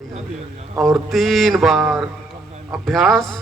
और 3 बार अभ्यास।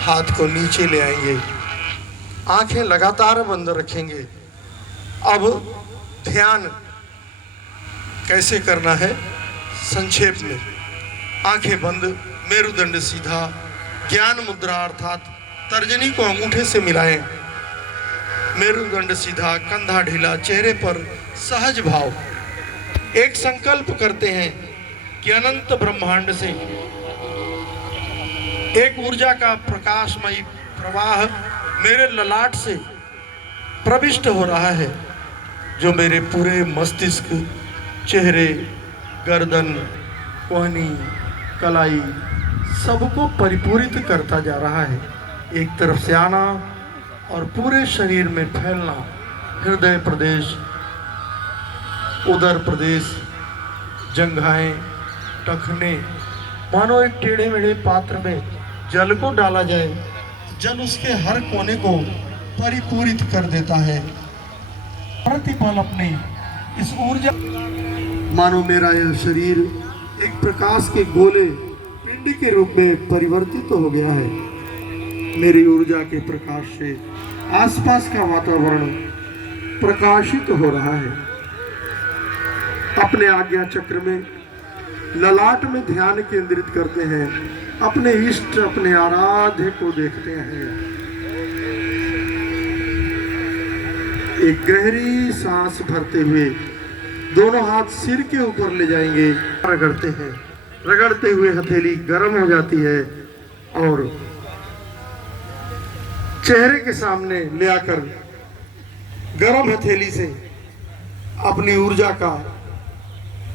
हाथ को नीचे ले आएंगे, आंखें लगातार बंद रखेंगे। अब ध्यान कैसे करना है संक्षेप में। आंखें बंद, मेरुदंड सीधा, ज्ञान मुद्रा अर्थात तर्जनी को अंगूठे से मिलाएं। मेरुदंड सीधा, कंधा ढीला, चेहरे पर सहज भाव। एक संकल्प करते हैं कि अनंत ब्रह्मांड से एक ऊर्जा का प्रकाशमयी प्रवाह मेरे ललाट से प्रविष्ट हो रहा है, जो मेरे पूरे मस्तिष्क, चेहरे, गर्दन, कोहनी, कलाई सबको परिपूरित करता जा रहा है। एक तरफ से आना और पूरे शरीर में फैलना। हृदय प्रदेश, उदर प्रदेश, जंघाएं, टखने, मानो एक टेढ़े मेढ़े पात्र में जल को डाला जाए। जल उसके हर कोने को परिपूरित कर देता है। प्रतिपल अपने इस ऊर्जा, मानो मेरा यह शरीर एक प्रकाश के गोले पिंड के रूप में परिवर्तित हो गया है। मेरी ऊर्जा के प्रकाश से आसपास का वातावरण प्रकाशित हो रहा है। अपने आज्ञा चक्र में ललाट में ध्यान केंद्रित करते हैं। अपने इष्ट, अपने आराध्य को देखते हैं। एक गहरी सांस भरते हुए दोनों हाथ सिर के ऊपर ले जाएंगे। रगड़ते हैं, रगड़ते हुए हथेली गर्म हो जाती है और चेहरे के सामने ले आकर गर्म हथेली से अपनी ऊर्जा का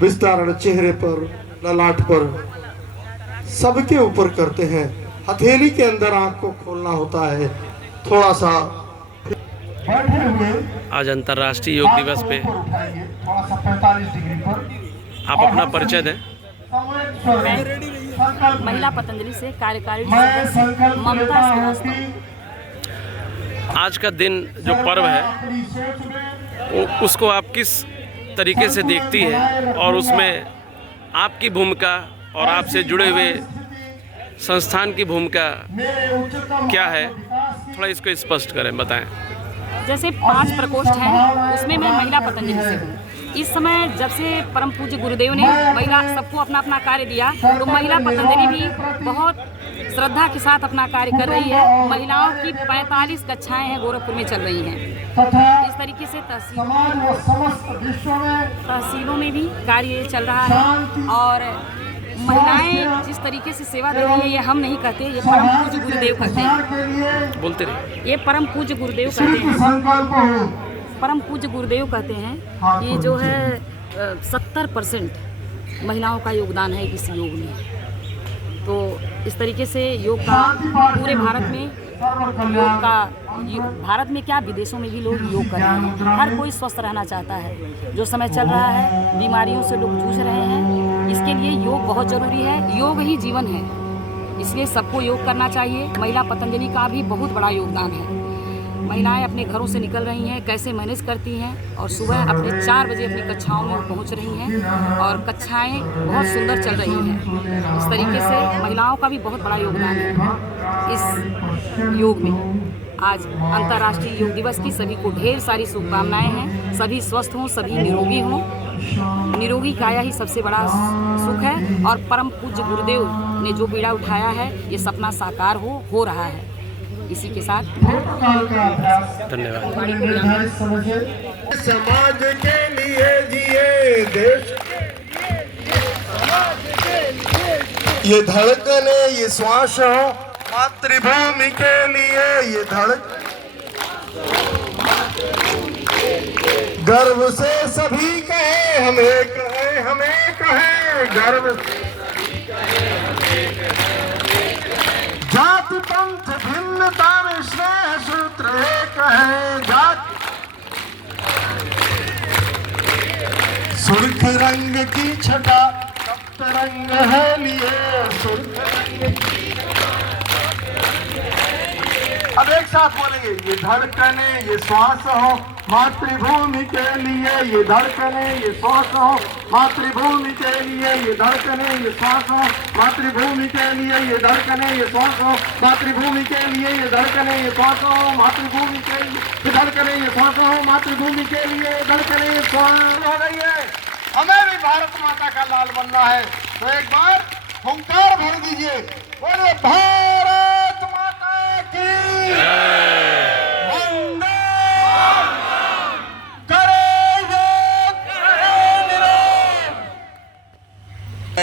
विस्तारण चेहरे पर, ललाट पर, सबके ऊपर करते हैं। हथेली के अंदर आंख को खोलना होता है। थोड़ा सा बैठे हुए आज अंतर्राष्ट्रीय योग दिवस पे थोड़ा सा 45 डिग्री पर आप अपना परिचय दें। महिला पतंजलि से कार्यकारिणी सदस्य ममता श्रीवास्तव। आज का दिन जो पर्व है उसको आप किस तरीके से देखती है और उसमें आपकी भूमिका और आपसे जुड़े हुए संस्थान की भूमिका क्या है, थोड़ा इसको स्पष्ट करें, बताएं। जैसे 5 प्रकोष्ठ हैं, उसमें मैं महिला पतंजलि से हूँ। इस समय जब से परम पूज्य गुरुदेव ने महिला सबको अपना अपना कार्य दिया, तो महिला पतंजलि भी बहुत श्रद्धा के साथ अपना कार्य कर रही है। महिलाओं की 45 कक्षाएं हैं, गोरखपुर में चल रही हैं। इस तरीके से तहसीलों में भी कार्य चल रहा है। और महिलाएं जिस तरीके से सेवा दे रही है, ये हम नहीं कहते, ये परम पूज्य गुरुदेव कहते हैं। बोलते रहिए। ये परम पूज्य गुरुदेव कहते हैं। परम पूज्य गुरुदेव कहते हैं ये जो है 70% महिलाओं का योगदान है इस योग में। तो इस तरीके से योग का पूरे भारत में, भारत में क्या विदेशों में भी लोग योग कर रहे हैं। हर कोई स्वस्थ रहना चाहता है। जो समय चल रहा है, बीमारियों से लोग जूझ रहे हैं, इसके लिए योग बहुत ज़रूरी है। योग ही जीवन है, इसलिए सबको योग करना चाहिए। महिला पतंजलि का भी बहुत बड़ा योगदान है। महिलाएं अपने घरों से निकल रही हैं, कैसे मैनेज करती हैं, और सुबह अपने 4 बजे अपनी कक्षाओं में पहुंच रही हैं और कक्षाएं बहुत सुंदर चल रही हैं। इस तरीके से महिलाओं का भी बहुत बड़ा योगदान है इस योग में। आज अंतर्राष्ट्रीय योग दिवस की सभी को ढेर सारी शुभकामनाएं हैं। सभी स्वस्थ हों, सभी निरोगी हों। निरोगी काया ही सबसे बड़ा सुख है। और परम पूज्य गुरुदेव ने जो बीड़ा उठाया है, ये सपना साकार हो रहा है। इसी के साथ धन्यवाद। समाज के लिए जिए देश, ये धड़कने, ये श्वास हो मातृभूमि के लिए। ये धड़क गर्व से सभी कहे, हमें कहे, हमें कहे गर्व। ममता में स्नेह सूत्र एक है, जाति सुर्ख रंग की छटा तप्त रंग है लिए, सुर्ख रंग की। अब एक साथ बोलेंगे, ये धड़कने ये श्वास हो मातृभूमि के लिए, ये धड़कने ये श्वास हो मातृभूमि के लिए, ये धड़कने ये श्वास हो मातृभूमि के लिए, ये धड़कने ये श्वास हो मातृभूमि के लिए, ये धड़कने ये श्वास हो मातृभूमि के लिए, ये धड़कने ये श्वास हो मातृभूमि के लिए, धड़कने ये श्वास हो गई है। हमें भी भारत माता का लाल बनना है, तो एक बार हुंकार भर दीजिए, बोले भारत माता की वंदे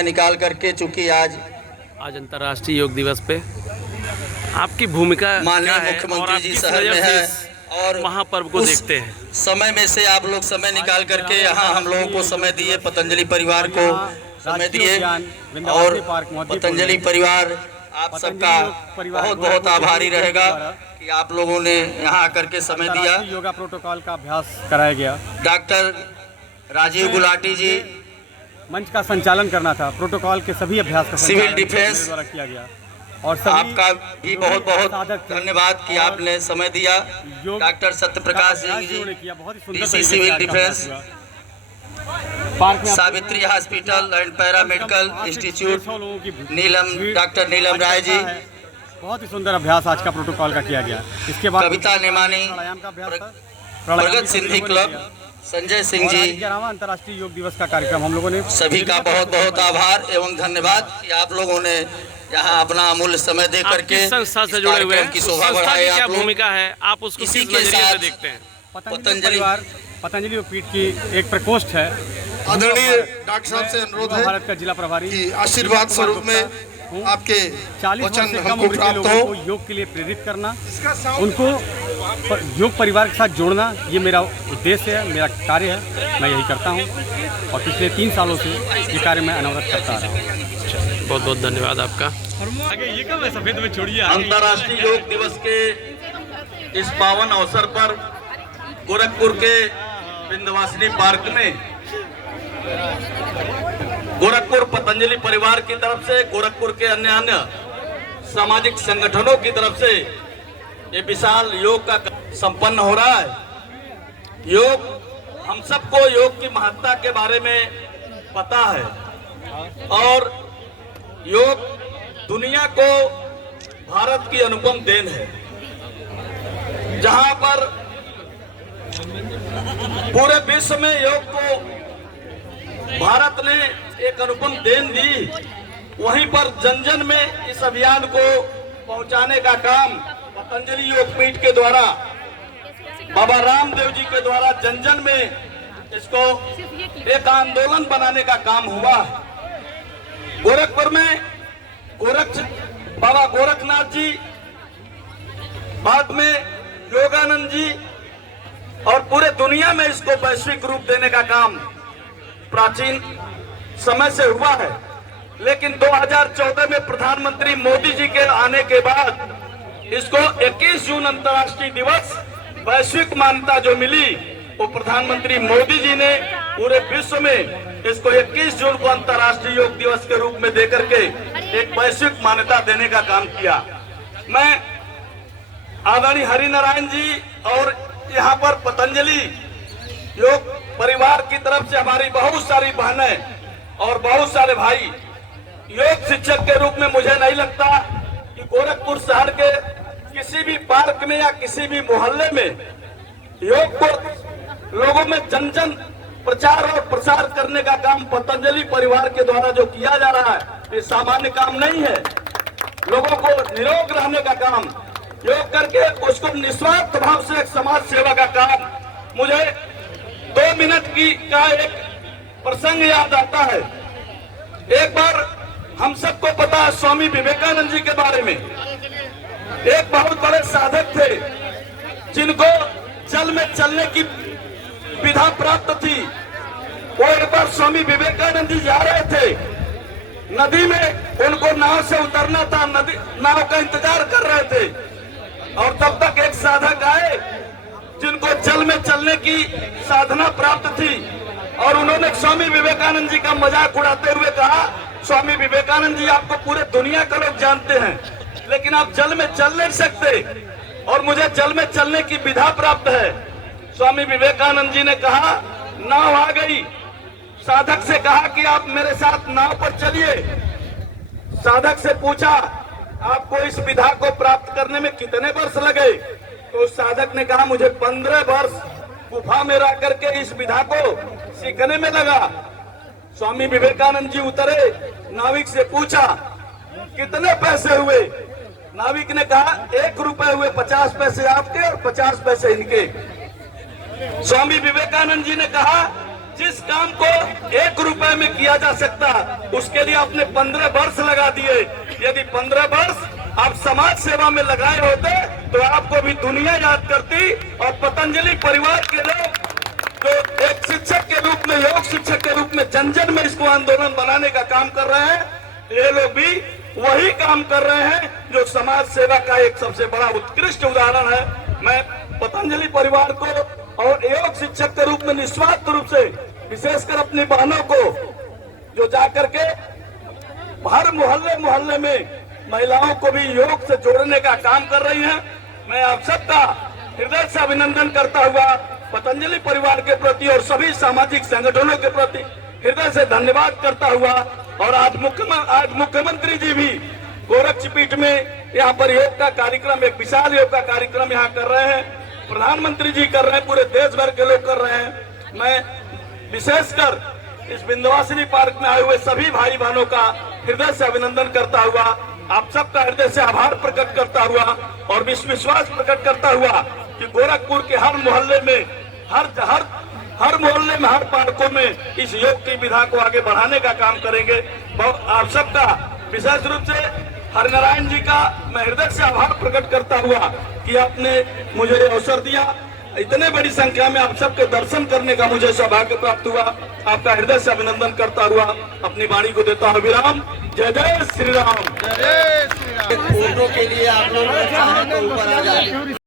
निकाल करके, चूंकि आज अंतर्राष्ट्रीय योग दिवस पे आपकी भूमिका क्या माननीय है और मुख्यमंत्री आप जी किस शहर नज़र में से है इस और महापर्व को उस देखते हैं? समय में से आप लोग समय निकाल करके यहाँ हम लोगों को समय दिए, पतंजलि परिवार को समय दिए, और पतंजलि परिवार आप सबका बहुत बहुत आभारी रहेगा कि आप लोगों ने यहाँ आकर के समय दिया। योगा प्रोटोकॉल का अभ्यास कराया गया। डॉक्टर राजीव गुलाटी जी, मंच का संचालन करना था, प्रोटोकॉल के सभी अभ्यास का सिविल संचालन डिफेंस मेरे द्वारा किया गया, और सभी आपका भी बहुत बहुत साधक थे। धन्यवाद कि आपने समय दिया। योग डॉक्टर सत्यप्रकाश सिंह अभ्यास जी, जिन्होंने किया, बहुत ही सुंदर डीसी तरीके से सिविल आज का डिफेंस, अभ्यास हुआ। पार्क में Savitri hospital and paramedical institute, 600 लोगों की नीलम, डॉक्टर नीलम राय जी, बहुत ही सुंदर अभ्यास आज का प्रोटोकॉल का किया गया। इसके बाद कविता नेमानी, प्राणायाम का अभ्यास था, प्रगत सिंधी क्लब, संजय सिंह जी, 11वां अंतर्राष्ट्रीय योग दिवस का कार्यक्रम हम लोगों ने सभी का बहुत बहुत आभार एवं धन्यवाद कि आप लोगों ने यहाँ अपना अमूल्य समय दे आप करके किस संस्था से इस जुड़े हुए कार्यक्रम हैं? की उस शोभा संस्था बढ़ाए की क्या आप लोग। भूमिका है? आप उसको इसी किस के नजरिए साथ से देखते हैं? पतंजलि परिवार, पतंजलि योगपीठ की एक प्रकोष्ठ है। आदरणीय डॉक्टर साहब से अनुरोध है भारत का जिला प्रभारी कि आशीर्वाद स्वरूप में आपके 40 वर्ष वचन से कम हमको उम्र के प्राप्त लोगों हो। को योग के लिए प्रेरित करना, उनको योग परिवार के साथ जोड़ना, ये मेरा उद्देश्य है, मेरा कार्य है, मैं यही करता हूँ, और पिछले 3 सालों से ये कार्य मैं अनवरत करता आ रहा हूँ। बहुत बहुत धन्यवाद आपका। ये कब है सफेद में छोड़िए। अंतर्राष्ट्रीय योग दिवस के इस पावन अवसर पर गोरखपुर के विंध्यवासिनी पार्क में गोरखपुर पतंजलि परिवार की तरफ से, गोरखपुर के अन्य सामाजिक संगठनों की तरफ से ये विशाल योग का संपन्न हो रहा है। योग, हम सबको योग की महत्ता के बारे में पता है, और योग दुनिया को भारत की अनुपम देन है, जहां पर पूरे विश्व में योग को भारत ने एक अनुपम देन दी, वहीं पर जन जन में इस अभियान को पहुंचाने का काम पतंजलि योगपीठ के द्वारा, बाबा रामदेव जी के द्वारा जन जन में इसको एक आंदोलन बनाने का काम हुआ। गोरखपुर में बाबा गोरखनाथ जी, बाद में योगानंद जी, और पूरे दुनिया में इसको वैश्विक रूप देने का काम प्राचीन समय से हुआ है। लेकिन 2014 में प्रधानमंत्री मोदी जी के आने के बाद इसको 21 जून अंतर्राष्ट्रीय दिवस वैश्विक मान्यता जो मिली, वो प्रधानमंत्री मोदी जी ने पूरे विश्व में इसको 21 जून को अंतर्राष्ट्रीय योग दिवस के रूप में देकर के एक वैश्विक मान्यता देने का काम किया। मैं आदरणीय हरिनारायण जी और यहाँ पर पतंजलि योग परिवार की तरफ से हमारी बहुत सारी बहनें और बहुत सारे भाई, योग शिक्षक के रूप में मुझे नहीं लगता कि गोरखपुर शहर के किसी भी पार्क में या किसी भी मोहल्ले में योग को लोगों में जन जन प्रचार और प्रसार करने का काम पतंजलि परिवार के द्वारा जो किया जा रहा है, ये सामान्य काम नहीं है। लोगों को निरोग रहने का काम, योग करके उसको निस्वार्थ भाव से एक समाज सेवा का काम। मुझे 2 मिनट का एक प्रसंग याद आता है। एक बार हम सबको पता है स्वामी विवेकानंद जी के बारे में, एक बहुत बड़े साधक थे जिनको जल में चलने की विधा प्राप्त थी। वो एक बार स्वामी विवेकानंद जी जा रहे थे नदी में, उनको नाव से उतरना था, नाव का इंतजार कर रहे थे। और तब तक एक साधक आए जिनको जल में चलने की साधना प्राप्त थी, और उन्होंने स्वामी विवेकानंद जी का मजाक उड़ाते हुए कहा, स्वामी विवेकानंद जी आपको पूरे दुनिया का लोग जानते हैं, लेकिन आप जल में चल नहीं सकते, और मुझे जल में चलने की विधा प्राप्त है। स्वामी विवेकानंद जी ने कहा, नाव आ गई। साधक से कहा कि आप मेरे साथ नाव पर चलिए। साधक से पूछा, आपको इस विधा को प्राप्त करने में कितने वर्ष लगे? तो उस साधक ने कहा, मुझे 15 वर्ष गुफा में रह करके इस विधा को सीखने में लगा। स्वामी विवेकानंद जी उतरे, नाविक से पूछा, कितने पैसे हुए? नाविक ने कहा, 1 रुपए हुए, 50 पैसे आपके और 50 पैसे इनके। स्वामी विवेकानंद जी ने कहा, जिस काम को 1 रुपए में किया जा सकता, उसके लिए आपने 15 वर्ष लगा दिए। यदि 15 वर्ष आप समाज सेवा में लगाए होते तो आपको भी दुनिया याद करती, और पतंजलि परिवार के लोग जो एक शिक्षक के रूप में, योग शिक्षक के रूप में जन जन में इसको आंदोलन बनाने का काम कर रहे हैं, ये लोग भी वही काम कर रहे हैं जो समाज सेवा का एक सबसे बड़ा उत्कृष्ट उदाहरण है। मैं पतंजलि परिवार को और योग शिक्षक के रूप में निस्वार्थ रूप से, विशेषकर अपनी बहनों को जो जाकर के हर मोहल्ले में महिलाओं को भी योग से जोड़ने का काम कर रही हैं, मैं आप सबका हृदय से अभिनंदन करता हुआ पतंजलि परिवार के प्रति और सभी सामाजिक संगठनों के प्रति हृदय से धन्यवाद करता हुआ, और आज मुख्यमंत्री जी भी गोरक्षपीठ में यहाँ पर योग का कार्यक्रम, एक विशाल योग का कार्यक्रम यहाँ कर रहे हैं, प्रधानमंत्री जी कर रहे हैं, पूरे देश भर के लोग कर रहे हैं। मैं विशेषकर इस विंध्यवासिनी पार्क में आए हुए सभी भाई बहनों का हृदय से अभिनंदन करता हुआ, आप सबका हृदय से आभार प्रकट करता हुआ और विश्वास प्रकट करता हुआ कि गोरखपुर के हर मोहल्ले में, हर मोहल्ले में, हर पार्कों में इस योग की विधा को आगे बढ़ाने का काम करेंगे। आप सबका विशेष रूप से हरिनारायण जी का मैं हृदय से आभार प्रकट करता हुआ कि आपने मुझे अवसर दिया। इतने बड़ी संख्या में आप सबके दर्शन करने का मुझे सौभाग्य प्राप्त हुआ। आपका हृदय से अभिनंदन करता हुआ अपनी वाणी को देता हूँ विराम। जय जय श्री राम। फोटो के लिए आप लोग ऊपर आ जाए।